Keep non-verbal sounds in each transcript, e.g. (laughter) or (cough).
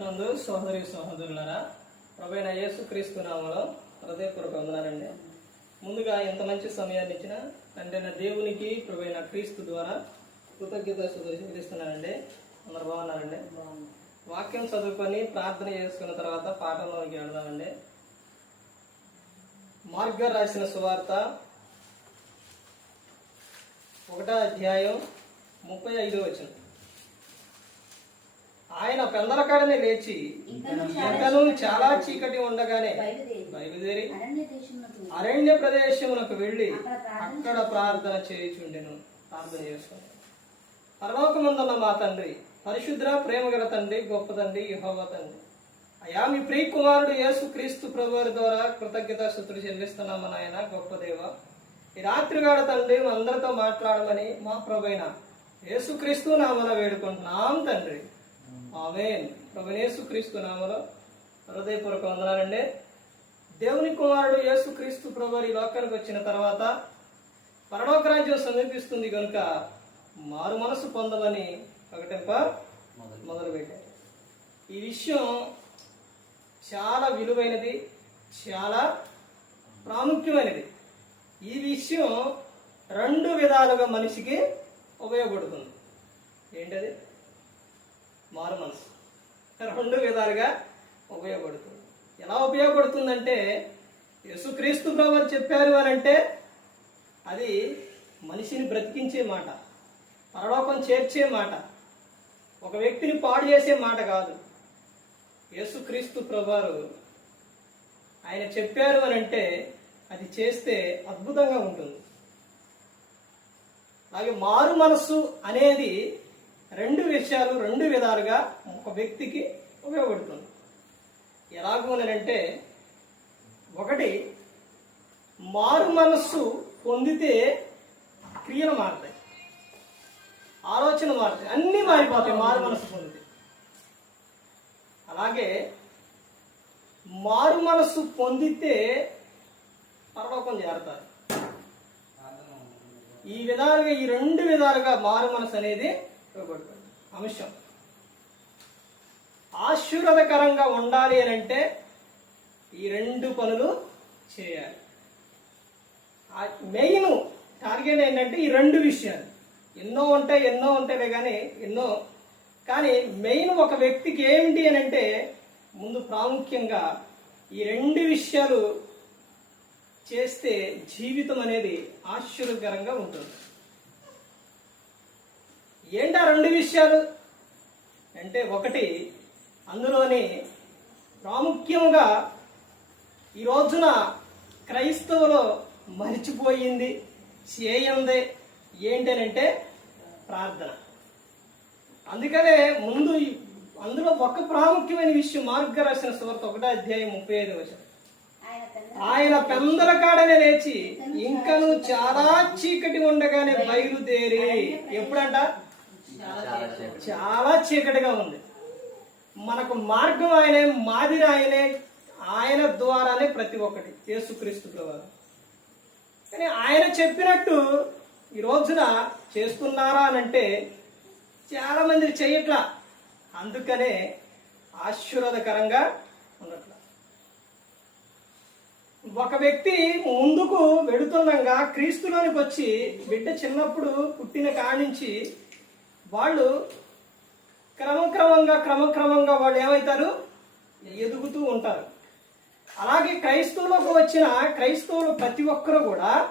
నందు సోదరి సోదరులరా ప్రభైన యేసు క్రీస్తు నామలో హృదయపూర్వక వందనాలండి. ముందుగా ఎంత మంచి సమయాన్ని ఇచ్చిన తండ్రి దేవునికి ప్రభైన క్రీస్తు ద్వారా కృతజ్ఞత చెల్లిస్తున్నానండి. అందరు బాగున్నారండి? వాక్యం చదువుకొని ప్రార్థన చేసుకున్న తర్వాత పాఠంలోకి వెళదామండి. మార్గ రాసిన సువార్త ఒకటో అధ్యాయం ముప్పై ఐదో వచ్చింది ఆయన పెందలకాడనే లేచి ఇంకను చాలా చీకటి ఉండగానే బయలుదేరి అరణ్య దేశమునకు ప్రదేశమునకు వెళ్ళి అక్కడ ప్రార్థన చేయుచుండెను ప్రార్థన చేసుకుని పరలోకమందున్న మా తండ్రి పరిశుద్ర ప్రేమగల తండ్రి గొప్ప తండ్రి యహోవ తండ్రి. అయా మీ ప్రియ కుమారుడు యేసు క్రీస్తు ప్రభువారి ద్వారా కృతజ్ఞత స్థుతులు చెల్లిస్తున్నాము నాయన గొప్ప దేవ. ఈ రాత్రిగాడ తండ్రి అందరితో మాట్లాడమని మా ప్రభైన యేసు క్రీస్తు నామన వేడుకుంటున్నాం తండ్రి. ఆమెన్. ప్రభు యేసు క్రీస్తు నామలో హృదయపూర్వక వందనాలండి దేవుని కుమారుడు యేసు క్రీస్తు ప్రభు ఈ లోకానికి వచ్చిన తర్వాత పరలోక రాజ్యం సమీపిస్తుంది కనుక మారు మనసు పొందమని ప్రకటింప మొదలు పెట్టారు ఈ విషయం చాలా విలువైనది చాలా ప్రాముఖ్యమైనది. ఈ విషయం రెండు విధాలుగా మనిషికి ఉపయోగపడుతుంది. ఏంటది? మారు మనసు. రెండు విధాలుగా ఉపయోగపడుతుంది. ఎలా ఉపయోగపడుతుందంటే యేసుక్రీస్తు ప్రభు చెప్పారు అని అంటే అది మనిషిని బ్రతికించే మాట పరలోకం చేర్చే మాట ఒక వ్యక్తిని పాడు చేసే మాట కాదు. యేసుక్రీస్తు ప్రభువారు ఆయన చెప్పారు అని అంటే అది చేస్తే అద్భుతంగా ఉంటుంది. అలాగే మారు మనస్సు అనేది రెండు విషయాలు రెండు విధాలుగా ఒక వ్యక్తికి ఉపయోగపడుతుంది. ఎలాగోనంటే ఒకటి మారు మనస్సు పొందితే క్రియలు మారుతాయి. ఆలోచన మారుతాయి. అన్నీ మారిపోతాయి మారు మనస్సు పొందితే. అలాగే మారు మనస్సు పొందితే పరలోకం చేరతారు. ఈ విధాలుగా ఈ రెండు విధాలుగా మారు మనసు అనేది ఇవ్వబడుతుంది అంశం ఆశీర్వాదకరంగా ఉండాలి అని అంటే ఈ రెండు పనులు చేయాలి. మెయిన్ టార్గెట్ ఏంటంటే ఈ రెండు విషయాలు. ఎన్నో ఉంటాయి ఎన్నో ఉంటాయి కానీ ఎన్నో. కానీ మెయిన్ ఒక వ్యక్తికి ఏమిటి అని అంటే ముందు ప్రాముఖ్యంగా ఈ రెండు విషయాలు చేస్తే జీవితం అనేది ఆశ్చర్యకరంగా ఉంటుంది. ఏంటా రెండు విషయాలు? అంటే ఒకటి అందులోని ప్రాముఖ్యంగా ఈ రోజున క్రైస్తవులు మరిచిపోయింది చేయంది ఏంటనంటే ప్రార్థన. అందుకనే ముందు అందులో ఒక ప్రాముఖ్యమైన విషయం మార్గ రాసిన సువార్త ఒకటో అధ్యాయం ముప్పై ఐదు వచ్చిన ఆయన ఆయన పెందల కాడనే లేచి ఇంకను చాలా చీకటి ఉండగానే బయలుదేరి ఎప్పుడంట? చాలా చీకటిగా ఉంది. మనకు మార్గం ఆయనే మాదిరి ఆయనే ఆయన ద్వారానే ప్రతి ఒక్కటి. యేసుక్రీస్తు ప్రభువారు కానీ ఆయన చెప్పినట్టు ఈ రోజున చేస్తున్నారా అని అంటే చాలా మంది చేయట్లా. అందుకనే ఆశీర్వాదకరంగా ఉండట్లా. ఒక వ్యక్తి ముందుకు వెడుతుండగా క్రీస్తులోనికి వచ్చి బిడ్డ చిన్నప్పుడు పుట్టిన కాడి నుంచి వాళ్ళు క్రమక్రమంగా క్రమక్రమంగా వాళ్ళు ఏమవుతారు ఎదుగుతూ ఉంటారు. అలాగే క్రైస్తవులకు వచ్చిన క్రైస్తవులు ప్రతి ఒక్కరూ కూడా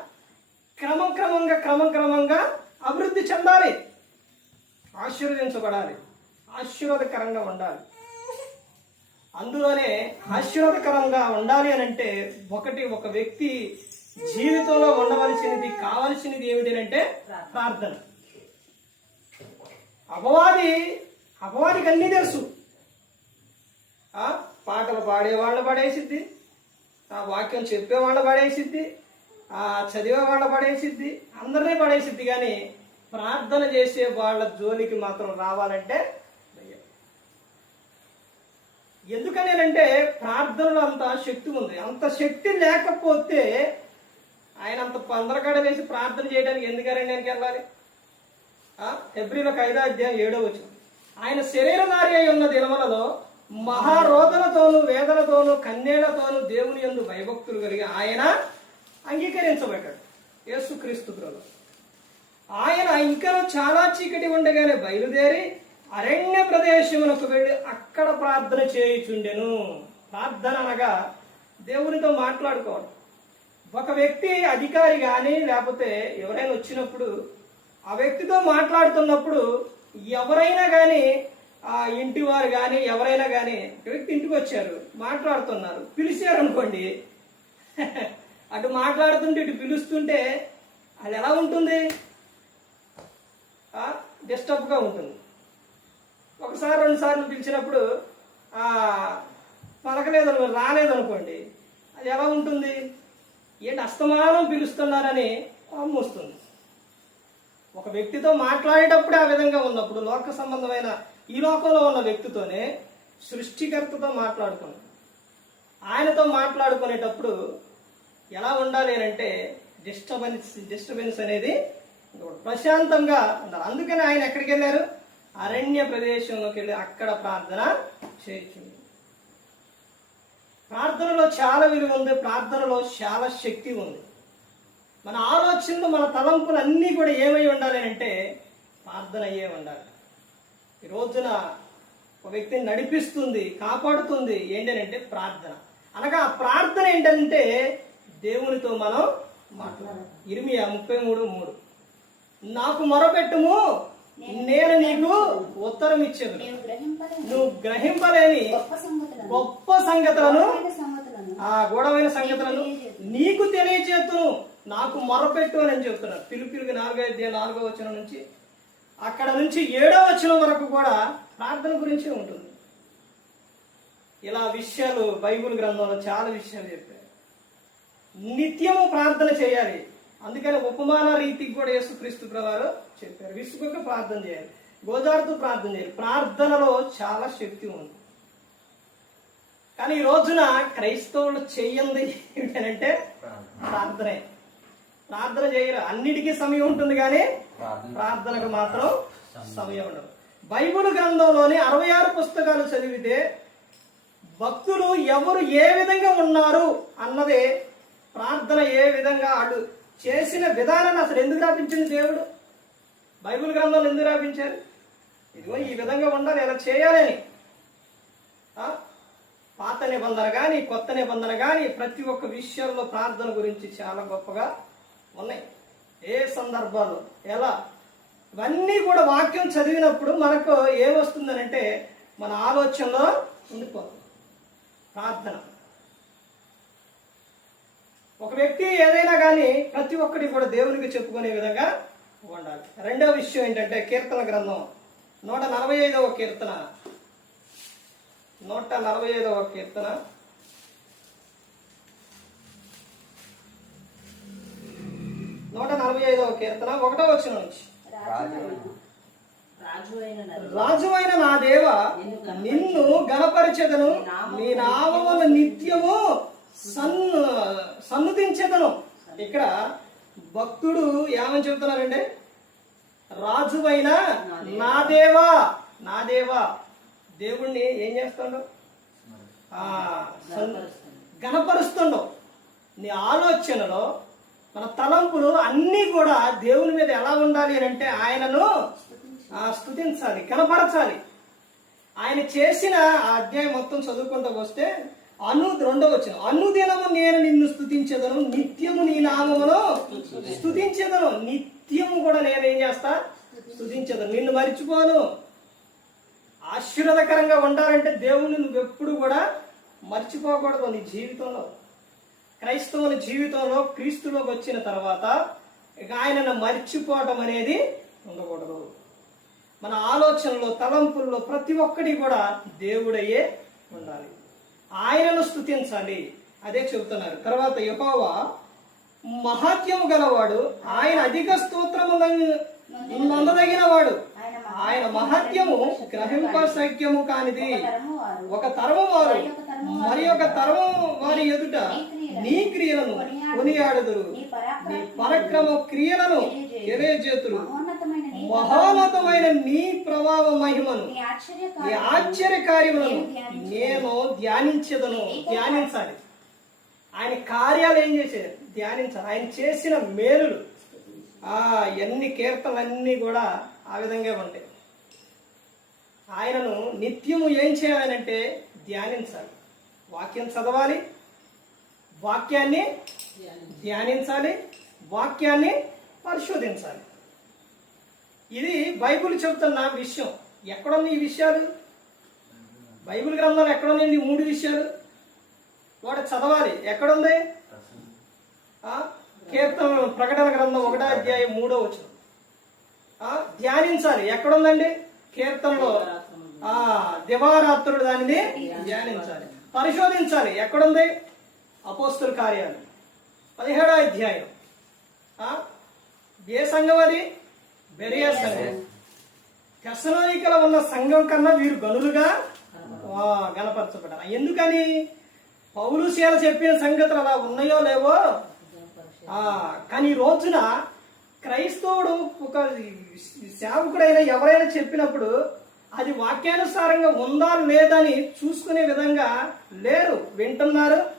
క్రమక్రమంగా క్రమక్రమంగా అభివృద్ధి చెందాలి. ఆశీర్వదించబడాలి. ఆశీర్వాదకరంగా ఉండాలి. అందులోనే ఆశీర్వాదకరంగా ఉండాలి అని అంటే ఒకటి ఒక వ్యక్తి జీవితంలో ఉండవలసినది కావలసినది ఏమిటి అంటే ప్రార్థన. అపవాది అపవాదికి అన్నీ తెలుసు. పాటలు పాడేవాళ్ళు పడేసిద్ది ఆ వాక్యం చెప్పే వాళ్ళ పడేసిద్ది ఆ చదివే వాళ్ళ పడేసిద్ది అందరినీ పడేసిద్ది కానీ ప్రార్థన చేసే వాళ్ళ జోలికి మాత్రం రావాలంటే ఎందుకనేనంటే ప్రార్థనలో అంత శక్తి ఉంది. అంత శక్తి లేకపోతే ఆయన అంత పందరకడ వేసి ప్రార్థన చేయడానికి ఎందుకు అరణ్యానికి వెళ్ళాలి? ఎబ్రిలకు ఐదో అధ్యాయం ఏడో వచ్చింది ఆయన శరీరధారి అయి ఉన్న దినములలో మహారోధనతోనూ వేదనతోనూ కన్నేళ్ళతోనూ దేవుని యందు భయభక్తులు కలిగి ఆయన అంగీకరించబడ్డాడు. యేసుక్రీస్తు ప్రభు ఆయన ఇంకనూ చాలా చీకటి ఉండగానే బయలుదేరి అరణ్య ప్రదేశమునకు వెళ్ళి అక్కడ ప్రార్థన చేయుచుండెను. ప్రార్థన అనగా దేవునితో మాట్లాడుకోవడం. ఒక వ్యక్తి అధికారి కానీ లేకపోతే ఎవరైనా వచ్చినప్పుడు ఆ వ్యక్తితో మాట్లాడుతున్నప్పుడు ఎవరైనా కానీ ఆ ఇంటి వారు కానీ ఎవరైనా కానీ ఒక వ్యక్తి ఇంటికి వచ్చారు మాట్లాడుతున్నారు పిలిచారు అనుకోండి (laughs) అటు మాట్లాడుతుంటే ఇటు పిలుస్తుంటే అది ఎలా ఉంటుంది? డిస్టర్బ్గా ఉంటుంది. ఒకసారి రెండు సార్లు పిలిచినప్పుడు పలకలేదు అను- రాలేదు అనుకోండి అది ఎలా ఉంటుంది? ఏంటి అస్తమానం పిలుస్తున్నారని వస్తుంది. ఒక వ్యక్తితో మాట్లాడేటప్పుడే ఆ విధంగా ఉన్నప్పుడు లోక సంబంధమైన ఈ లోకంలో ఉన్న వ్యక్తితోనే సృష్టికర్తతో మాట్లాడుకున్నాం. ఆయనతో మాట్లాడుకునేటప్పుడు ఎలా ఉండాలి అని అంటే డిస్టర్బెన్స్ డిస్టర్బెన్స్ అనేది ప్రశాంతంగా ఉండాలి. అందుకని ఆయన ఎక్కడికి వెళ్ళారు? అరణ్య ప్రదేశంలోకి వెళ్ళి అక్కడ ప్రార్థన చేయొచ్చు ప్రార్థనలో చాలా విలువ ఉంది. ప్రార్థనలో చాలా శక్తి ఉంది. మన ఆలోచనలు మన తలంపులు అన్నీ కూడా ఏమై ఉండాలి అంటే ప్రార్థన అయ్యే ఉండాలి. ఈ రోజున ఒక వ్యక్తిని నడిపిస్తుంది కాపాడుతుంది ఏంటంటే ప్రార్థన. అనగా ఆ ప్రార్థన ఏంటంటే దేవునితో మనం మాట్లాడాలి. ఇరిమియా ముప్పై మూడు మూడు. నాకు మొరపెట్టుము నేను నీకు ఉత్తరం ఇచ్చేది నువ్వు గ్రహింపలేని గొప్ప సంగతులను. ఆ గూఢమైన సంగతులను నీకు తెలియచేతును నాకు మొరపెట్టు అని చెప్తున్నాను పిలుపులకు నాలుగో అధ్యాయ నాలుగో వచనం నుంచి. అక్కడ నుంచి ఏడో వచనం వరకు కూడా ప్రార్థన గురించే ఉంటుంది. ఇలా విషయాలు బైబిల్ గ్రంథంలో చాలా విషయాలు చెప్పారు. నిత్యము ప్రార్థన చేయాలి. అందుకని ఉపమాన రీతికి కూడా యేసుక్రీస్తు ప్రవారు చెప్పారు. విసుగక ప్రార్థన చేయాలి. గోదావరితో ప్రార్థన చేయాలి. ప్రార్థనలో చాలా శక్తి ఉంది. కానీ ఈ రోజున క్రైస్తవులు చెయ్యంది ఏంటంటే ప్రార్థనే. ప్రార్థన చేయరు. అన్నిటికీ సమయం ఉంటుంది కానీ ప్రార్థనకు మాత్రం సమయం ఉండదు. బైబిల్ గ్రంథంలోని అరవై ఆరు పుస్తకాలు చదివితే భక్తులు ఎవరు ఏ విధంగా ఉన్నారు అన్నదే ప్రార్థన ఏ విధంగా అడు చేసిన విధానాన్ని అసలు ఎందుకు రాపించింది దేవుడు? బైబిల్ గ్రంథంలో ఎందుకు రాపించారు? ఇదిగో ఈ విధంగా ఉండాలి ఇలా చేయాలని? పాత నిబంధన కానీ కొత్త నిబంధన కానీ ప్రతి ఒక్క విషయంలో ప్రార్థన గురించి చాలా గొప్పగా ఉన్నాయి. ఏ సందర్భాలు? ఎలా? ఇవన్నీ కూడా వాక్యం చదివినప్పుడు మనకు ఏమొస్తుందనంటే మన ఆలోచనలో ఉండిపోతుంది. ప్రార్థన. ఒక వ్యక్తి ఏదైనా కానీ ప్రతి ఒక్కటి కూడా దేవునికి చెప్పుకునే విధంగా ఉండాలి. రెండవ విషయం ఏంటంటే కీర్తన గ్రంథం. నూట నలభై ఐదవ కీర్తన. నూట నలభై ఐదవ కీర్తన. నూట నలభై ఐదవ కీర్తన ఒకటో వచ్చిన నుంచి. రాజు అయిన నా దేవ నిన్ను గణపరిచెదను. నీ నామమును నిత్యము సన్ను సన్నుతించెదను ఇక్కడ భక్తుడు ఏమని చెబుతున్నారండి రాజువైన నా దేవా నా దేవా దేవుణ్ణి ఏం చేస్తాడు ఆ, గణపరుస్తుండవు. నీ ఆలోచనలో మన తలంపులు అన్నీ కూడా దేవుని మీద ఎలా ఉండాలి అని అంటే ఆయనను స్థుతించాలి కనపరచాలి. ఆయన చేసిన ఆ అధ్యాయం మొత్తం చదువుకుంటూ వస్తే అను రెండో వచ్చిన అనుదినము నేను నిన్ను స్థుతించేదను నిత్యము నీ నామమును స్థుతించేదను నిత్యము కూడా నేను ఏం చేస్తా? స్తుతించదను. నిన్ను మర్చిపోను. ఆశీర్వాదకరంగా ఉండాలంటే దేవుని నువ్వెప్పుడు కూడా మర్చిపోకూడదు నీ జీవితంలో. క్రైస్తవుల జీవితంలో క్రీస్తులోకి వచ్చిన తర్వాత ఇక ఆయనను మర్చిపోవటం అనేది ఉండకూడదు. మన ఆలోచనలో తలంపుల్లో ప్రతి ఒక్కటి కూడా దేవుడయ్యే ఉండాలి. ఆయనను స్తుతించాలి అదే చెబుతున్నారు. తర్వాత యహోవా మహాత్యము గలవాడు ఆయన అధిక స్తోత్రము నందదగిన వాడు ఆయన మహాత్యము మహత్యము గ్రహింప సఖ్యము కానిది. ఒక తరము వారు. మరి ఒక తరము వారి ఎదుట నీ క్రియలను కొనియాడుదురు. నీ పరాక్రమ క్రియలను తెలియజేతురు. మహోన్నతమైన నీ ప్రభావ మహిమను నీ ఆశ్చర్య కార్యములను నేను ధ్యానించదను. ధ్యానించాలి. ఆయన కార్యాలు ఏం చేసేది ధ్యానించాలి. ఆయన చేసిన మేలులు. ఆ ఎన్ని కీర్తనలన్నీ కూడా ఆ విధంగా ఉంటాయి. ఆయనను నిత్యము ఏం చేయాలంటే ధ్యానించాలి. వాక్యం చదవాలి. వాక్యాన్ని ధ్యానించాలి వాక్యాన్ని పరిశోధించాలి. ఇది బైబిల్ చెబుతున్న విషయం. ఎక్కడున్న ఈ విషయాలు? బైబిల్ గ్రంథంలో ఎక్కడున్నాయండి ఈ మూడు విషయాలు? వాడు చదవాలి. ఎక్కడుంది? కీర్తన ప్రకటన గ్రంథం ఒకటో అధ్యాయం మూడో వచ్చిన ధ్యానించాలి. ఎక్కడుందండి? కీర్తనలో. ఆ దివారాత్రుడు దానిని ధ్యానించాలి. పరిశోధించాలి. ఎక్కడుంది? అపోస్తుల కార్యాలు. పదిహేడో అధ్యాయం. ఏ సంఘం అది? బెరియా సంఘం. తెసలోనికలో ఉన్న సంఘం కన్నా వీరు గనులుగా గణపరచబడారు ఎందుకని? పౌలు శీల చెప్పిన సంగతులు అలా ఉన్నాయో లేవో? ఆ, కానీ రోజున క్రైస్తవుడు ఒక సేవకుడైనా ఎవరైనా చెప్పినప్పుడు అది వాక్యానుసారంగా ఉందా లేదని చూసుకునే విధంగా లేరు. వింటున్నారు.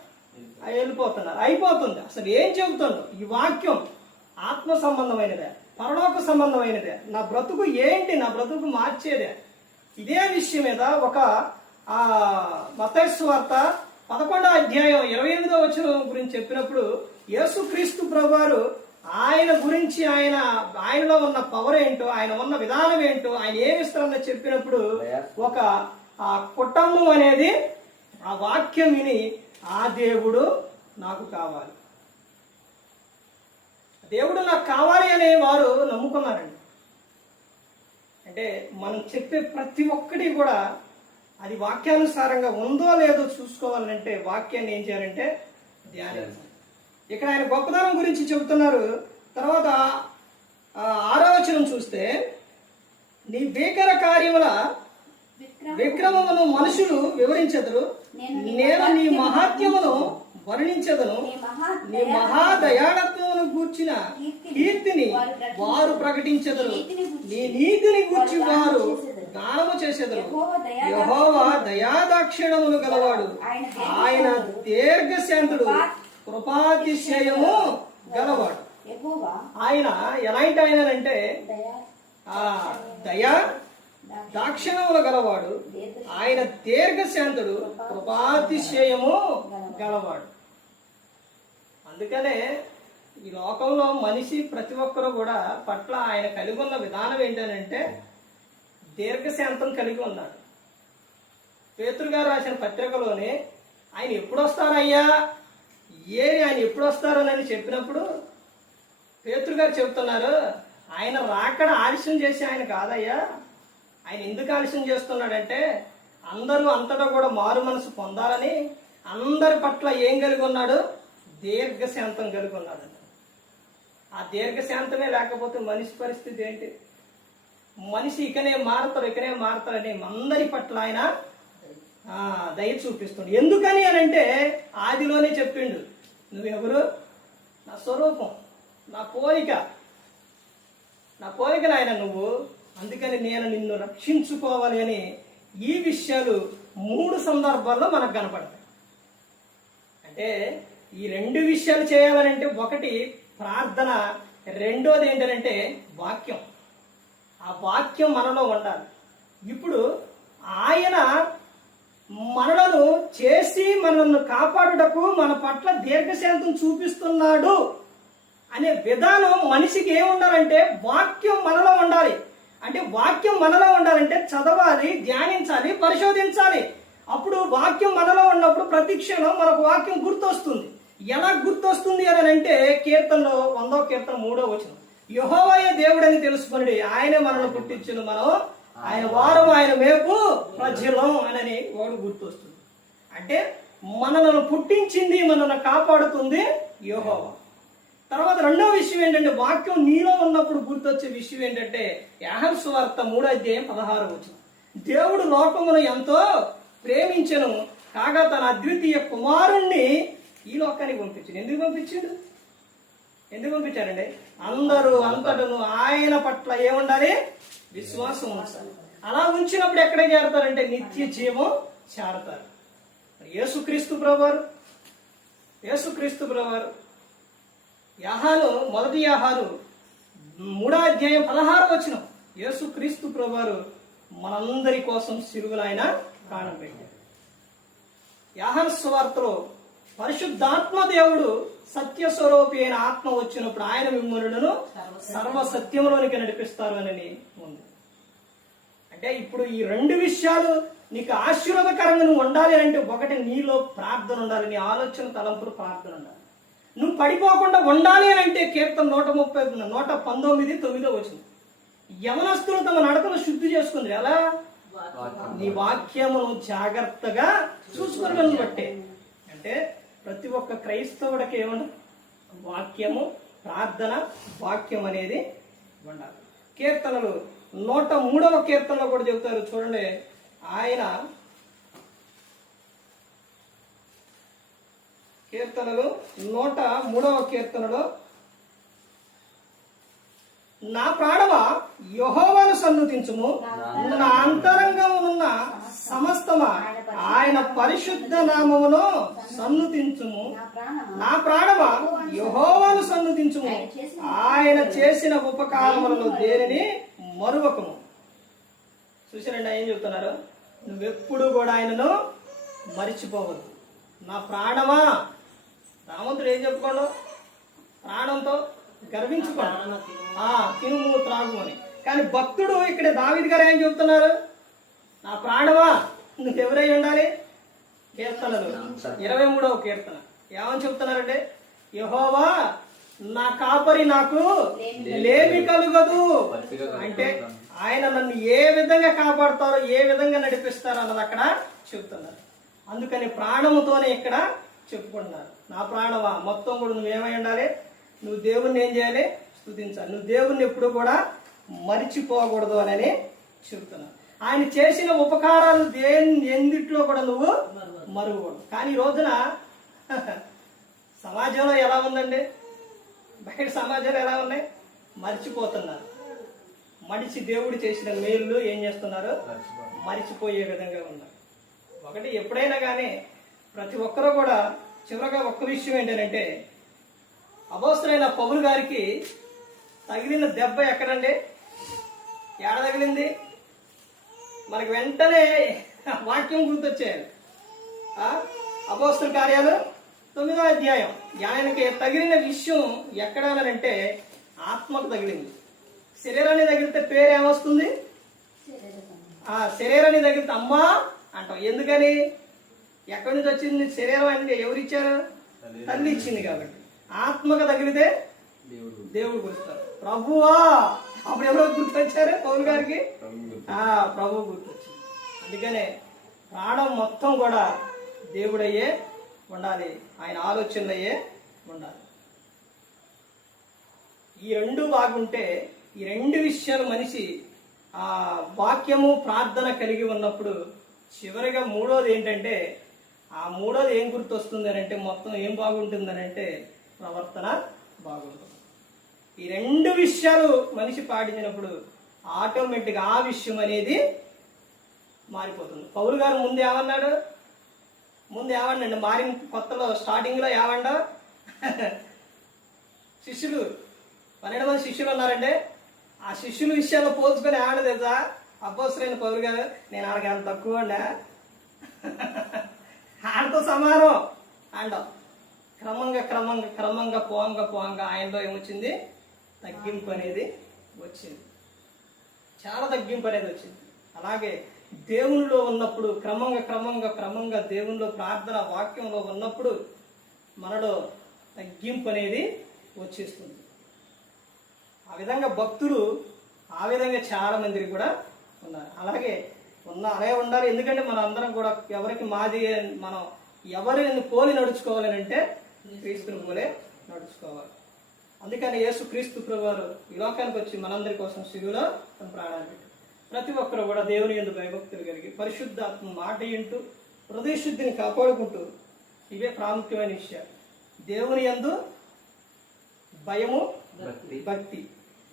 వెళ్ళిపోతున్నారు. అయిపోతుంది. అసలు ఏం చెబుతుందో ఈ వాక్యం ఆత్మ సంబంధమైనదే పరలోక సంబంధమైనదే. నా బ్రతుకు ఏంటి? నా బ్రతుకు మార్చేదే. ఇదే విషయం మీద ఒక ఆ మతైసు వార్త పదకొండో అధ్యాయం ఇరవై ఎనిమిదో వచ్చిన గురించి చెప్పినప్పుడు యేసుక్రీస్తు ప్రభువారు ఆయన గురించి ఆయన ఆయనలో ఉన్న పవర్ ఏంటో ఆయన ఉన్న విధానం ఏంటో ఆయన ఏమి ఇస్తారని చెప్పినప్పుడు ఒక ఆ కుటుంబం అనేది ఆ వాక్యం విని ఆ దేవుడు నాకు కావాలి. దేవుడు నాకు కావాలి అనే వారు నమ్ముకున్నారండి. అంటే మనం చెప్పే ప్రతి ఒక్కటి కూడా అది వాక్యానుసారంగా ఉందో లేదో చూసుకోవాలంటే వాక్యాన్ని ఏం చేయాలంటే ధ్యానించాలి ఇక్కడ ఆయన గొప్పదనం గురించి చెబుతున్నారు. తర్వాత ఆ, ఆరో వచనం చూస్తే నీ భీకర కార్యముల విక్రమమును మనుషులు వివరించెదరు. నేను నీ మహాత్యమును వర్ణించదను. నీ మహా నీ మహాదయాళత్వమును గూర్చిన కీర్తిని వారు ప్రకటించెదరు. నీ నీతిని గూర్చి వారు గానము చేసెదరు. యెహోవా దయాదాక్షిణములు గలవాడు. ఆయన దీర్ఘశాంతుడు. కృపాతిశయము గలవాడు. ఆయన ఎలాంటి ఆయన అంటే దయా దాక్షిణములు గలవాడు. ఆయన దీర్ఘశాంతుడు కృపాతిశయము గలవాడు. అందుకనే ఈ లోకంలో మనిషి ప్రతి ఒక్కరు కూడా పట్ల ఆయన కలిగి ఉన్న విధానం ఏంటంటే దీర్ఘశాంతం కలిగి ఉన్నాడు. పేతృగారు రాసిన పత్రికలోనే ఆయన ఎప్పుడు వస్తారయ్యా ఏ ఆయన ఎప్పుడు వస్తారని చెప్పినప్పుడు పేతృగారు చెబుతున్నారు ఆయన రాకడ ఆలస్యం చేసి ఆయన కాదయ్యా. ఆయన ఎందుకు ఆలస్యం చేస్తున్నాడంటే అందరూ అంతటా కూడా మారు మనసు పొందాలని అందరి పట్ల ఏం కలిగి ఉన్నాడు? దీర్ఘశాంతం కలిగి ఉన్నాడు. ఆ దీర్ఘశాంతమే లేకపోతే మనిషి పరిస్థితి ఏంటి? మనిషి ఇకనే మారతారు ఇకనే మారతారని అందరి పట్ల ఆయన దయ చూపిస్తుండు. ఎందుకని అని అంటే ఆదిలోనే చెప్పిండు. నువ్వెవరు? నా స్వరూపం నా కోరిక నా పోలిక నాయన నువ్వు. అందుకని నేను నిన్ను రక్షించుకోవాలి అని ఈ విషయాలు మూడు సందర్భాల్లో మనకు కనపడతాయి. అంటే ఈ రెండు విషయాలు చేయాలంటే ఒకటి ప్రార్థన రెండోది ఏంటంటే వాక్యం. ఆ వాక్యం మనలో ఉండాలి. ఇప్పుడు ఆయన మనలను చేసి మనల్ని కాపాడుటకు మన పట్ల దీర్ఘశాంతం చూపిస్తున్నాడు అనే విధానం మనిషికి ఏముండాలంటే వాక్యం మనలో ఉండాలి. అంటే వాక్యం మనలో ఉండాలంటే చదవాలి ధ్యానించాలి పరిశోధించాలి. అప్పుడు వాక్యం మనలో ఉన్నప్పుడు ప్రతి క్షణం మనకు వాక్యం గుర్తొస్తుంది. ఎలా గుర్తొస్తుంది అని అంటే కీర్తనలో వందో కీర్తన మూడో వచ్చిన యహోవయ దేవుడని తెలుసుకుని ఆయనే మనల్ని పుట్టించిన మనం. ఆయన వారం ఆయన మేపు ప్రజలం అని వాడు గుర్తొస్తుంది. అంటే మనలను పుట్టించింది మనల్ని కాపాడుతుంది యహోవా. తర్వాత రెండవ విషయం ఏంటంటే వాక్యం నీలో ఉన్నప్పుడు గుర్తొచ్చే విషయం ఏంటంటే యాహం సువార్త మూడో అధ్యాయం పదహారు వచ్చిన దేవుడు లోకమును ఎంతో ప్రేమించను కాగా తన అద్వితీయ కుమారుణ్ణి ఈ లోకానికి పంపించాడు. ఎందుకు పంపించాడు? ఎందుకు పంపించారండి? అందరూ అంతటను ఆయన పట్ల ఏముండాలి? విశ్వాసం ఉంచాలి. అలా ఉంచినప్పుడు ఎక్కడ చేరతారంటే నిత్య జీవం చేరతారు. యేసుక్రీస్తు ప్రభువారు? యేసుక్రీస్తు ప్రభువారు? యాహాను మొదటి యాహాను మూడో అధ్యాయం పదహారు వచ్చిన యేసుక్రీస్తు ప్రభువారు మనందరి కోసం సిరుగులు ఆయన ప్రాణం పెట్టారు. యాహన్ సువార్తలో పరిశుద్ధాత్మ దేవుడు సత్య స్వరూపి అయిన ఆత్మ వచ్చినప్పుడు ఆయన మిమ్మల్ని సర్వ సత్యంలోనికి నడిపిస్తారు అని ఉంది. అంటే ఇప్పుడు ఈ రెండు విషయాలు నీకు ఆశీర్వాదకరంగా నువ్వు ఉండాలి అంటే ఒకటి నీలో ప్రార్థన ఉండాలి నీ ఆలోచన తలంపులు ప్రార్థన ఉండాలి. నువ్వు పడిపోకుండా ఉండాలి అని అంటే కీర్తన నూట ముప్పై నూట పంతొమ్మిది తొమ్మిదో వచ్చింది యవనస్తులు తమ నడకను శుద్ధి చేసుకుంది. ఎలా? నీ వాక్యమును జాగ్రత్తగా చూసుకోగలను బట్టే. అంటే ప్రతి ఒక్క క్రైస్తవుడికి ఏమన్నా వాక్యము ప్రార్థన వాక్యం అనేది ఉండాలి. కీర్తనలు నూట మూడవ కీర్తనలో కూడా చెబుతారు చూడండి ఆయన కీర్తనలు నూట మూడవ కీర్తనలో నా ప్రాణమా యహోవాను సన్నుతించుము నా అంతరంగమునున్న సమస్తమా ఆయన పరిశుద్ధ నామమును సన్నుతించుము నా ప్రాణమా యహోవాను సన్నుతించుము ఆయన చేసిన ఉపకారములలో దేనిని మరువకము. చూసారండి ఏం చెప్తున్నారు? నువ్వెప్పుడు కూడా ఆయనను మరిచిపోవద్దు. నా ప్రాణమా రామంతుడు ఏం చెప్పుకోండు? ప్రాణంతో గర్వించుకోండు. ఆ తినుము త్రాగు అని కానీ భక్తుడు ఇక్కడ దావిది గారు ఏం చెప్తున్నారు? నా ప్రాణమా? నువ్వెవరై ఉండాలి? కీర్తనలు. ఇరవై మూడవ కీర్తన. ఏమని చెప్తున్నారంటే యహోవా నా కాపరి నాకు లేమి కలుగదు. అంటే ఆయన నన్ను ఏ విధంగా కాపాడుతారో ఏ విధంగా నడిపిస్తారో అన్నది అక్కడ చెప్తున్నారు. అందుకని ప్రాణముతోనే ఇక్కడ చెప్పుకుంటున్నారు నా ప్రాణమా మొత్తం కూడా నువ్వేమై ఉండాలి? నువ్వు దేవుణ్ణి ఏం చేయాలి? స్తుతించాలి నువ్వు దేవుణ్ణి ఎప్పుడు కూడా మరిచిపోకూడదు అని చెప్తున్నాను. ఆయన చేసిన ఉపకారాలు దేని ఎందుట్లో కూడా నువ్వు మరువకూడదు. కానీ ఈ రోజున సమాజంలో ఎలా ఉందండి? బయట సమాజంలో ఎలా ఉన్నాయి? మర్చిపోతున్నారు. మడిచి దేవుడు చేసిన మేలు ఏం చేస్తున్నారు? మరిచిపోయే విధంగా ఉన్నారు. ఒకటి ఎప్పుడైనా కానీ ప్రతి ఒక్కరూ కూడా చివరగా ఒక్క విషయం ఏంటంటే అభోస్తులైన పౌలు గారికి తగిలిన దెబ్బ ఎక్కడండి? ఏడ తగిలింది? మనకి వెంటనే వాక్యం గుర్తొచ్చేయాలి? అపోస్తుల కార్యాలు తొమ్మిదో అధ్యాయం. ఆయనకి తగిలిన విషయం ఎక్కడ అంటే ఆత్మకు తగిలింది. శరీరాన్ని తగిలితే పేరు ఏమొస్తుంది శరీరాన్ని తగిలితే అమ్మా అంటాం. ఎందుకని? ఎక్కడి నుంచి వచ్చింది? శరీరం అంటే ఎవరు ఇచ్చారు? తల్లి ఇచ్చింది. కాబట్టి. ఆత్మకు తగిలితే దేవుడు. గుర్తారు ప్రభువా! అప్పుడు ఎవరో గుర్తొచ్చారు పౌరు గారికి? ఆ ప్రభు గుర్తొచ్చింది. అందుకనే ప్రాణం మొత్తం కూడా దేవుడయ్యే ఉండాలి. ఆయన ఆలోచనలయ్యే ఉండాలి. ఈ రెండు బాగుంటే ఈ రెండు విషయాలు మనిషి ఆ వాక్యము ప్రార్థన కలిగి ఉన్నప్పుడు చివరిగా మూడోది ఏంటంటే ఆ మూడోది ఏం గుర్తు వస్తుంది అంటే మొత్తం ఏం బాగుంటుంది అంటే ప్రవర్తన బాగుంటుంది. ఈ రెండు విషయాలు మనిషి పాటించినప్పుడు ఆటోమేటిక్ ఆ విషయం అనేది మారిపోతుంది. పౌరు గారు ముందు ఏమన్నాడు? ముందు ఏమన్నాడు? మారిన కొత్తలో స్టార్టింగ్లో ఏమన్నా శిష్యులు పన్నెండు మంది శిష్యులు ఉన్నారంటే ఆ శిష్యుల విషయాల్లో పోల్చుకొని ఏమన్నా తెలుసా? అబ్బోసరైన పౌరు గారు నేను ఆడకి తక్కువ ఆడతో సమానం. అండం క్రమంగా క్రమంగా క్రమంగా పోంగా పోంగా ఆయనలో ఏమొచ్చింది? తగ్గింపు అనేది వచ్చింది. చాలా తగ్గింపు అనేది వచ్చింది. అలాగే దేవునిలో ఉన్నప్పుడు క్రమంగా క్రమంగా క్రమంగా దేవునిలో ప్రార్థన వాక్యంలో ఉన్నప్పుడు మనలో తగ్గింపు అనేది వచ్చేస్తుంది. ఆ విధంగా భక్తులు ఆ విధంగా చాలా మందికి కూడా ఉన్నారు. అలాగే ఉన్న అలాగే ఉండాలి. ఎందుకంటే మనం అందరం కూడా ఎవరికి మాది మనం ఎవరిని పోలి నడుచుకోవాలని అంటే క్రీస్తుని పోలే నడుచుకోవాలి. అందుకని యేసు క్రీస్తు ప్రభువారు ఈ లోకానికి వచ్చి మనందరి కోసం శిలువలో తన ప్రాణాలు పెట్టారు. ప్రతి ఒక్కరు కూడా దేవుని ఎందు భయభక్తులు కలిగి పరిశుద్ధాత్మ మాట ఇంటూ హృదయ శుద్ధిని కాపాడుకుంటూ ఇవే ప్రాముఖ్యమైన విషయాలు. దేవుని యందు భయము భక్తి.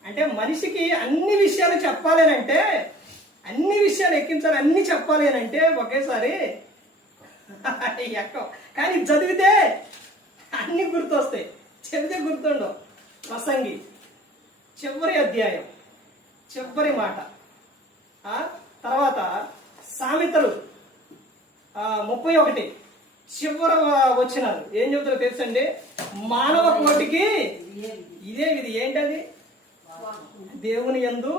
అంటే మనిషికి అన్ని విషయాలు చెప్పాలి అని అంటే అన్ని విషయాలు ఎక్కించాలి అన్ని చెప్పాలి అని అంటే ఒకేసారి ఎక్కం కానీ చదివితే అన్ని గుర్తొస్తాయి. చదివితే గుర్తుండవు. ప్రసంగి. చివరి అధ్యాయం. చివరి మాట. తర్వాత సామెతలు. ముప్పై ఒకటి. చివర వచ్చినారు ఏం చెబుతారో తెలుసండి? మానవ కోటికి ఇదే ఇది ఏంటది? దేవుని యందు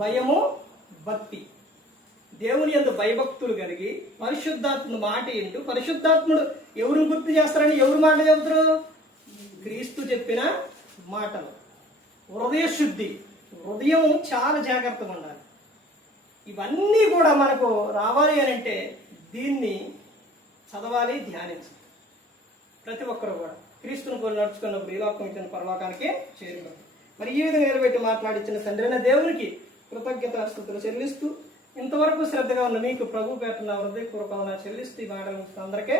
భయము భక్తి. దేవుని యందు భయభక్తులు కలిగి పరిశుద్ధాత్ముడు మాట ఏంటూ పరిశుద్ధాత్ముడు ఎవరు గుర్తు చేస్తారని ఎవరు మాట చెబుతారు? క్రీస్తు చెప్పిన మాటలు. హృదయ శుద్ధి. హృదయం చాలా జాగ్రత్తగా ఉండాలి. ఇవన్నీ కూడా మనకు రావాలి అని అంటే దీన్ని చదవాలి ధ్యానించాలి. ప్రతి ఒక్కరు కూడా. క్రీస్తుని పోలి నడుచుకున్నప్పుడు ఈ లోకం ఇచ్చిన పరలోకానికి చేరుకోవాలి మరి ఈ విధంగా నిలబెట్టి మాట్లాడించిన తండ్రి అయిన దేవునికి కృతజ్ఞత స్థుతులు చెల్లిస్తూ ఇంతవరకు శ్రద్ధగా ఉన్న మీకు ప్రభు పేట నా హృదయపూర్వకంగా చెల్లిస్తూ ఈ మాటలు అందరికీ